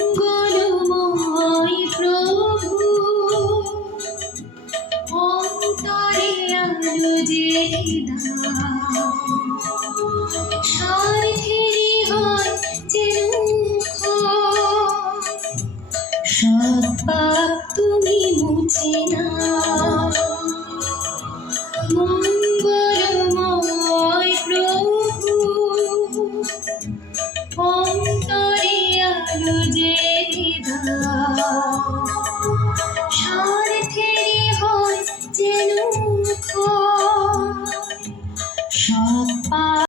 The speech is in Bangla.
মঙ্গলময় প্রভু অন্তরে আলো জেলে দাও, স্বার্থেরই হয় যেন সব পাপ তুমি মুছে নাও। মঙ্গলময় প্রভু অন্তরে আলো জেলে দাও, স্বার্থেরই হয় যেন সব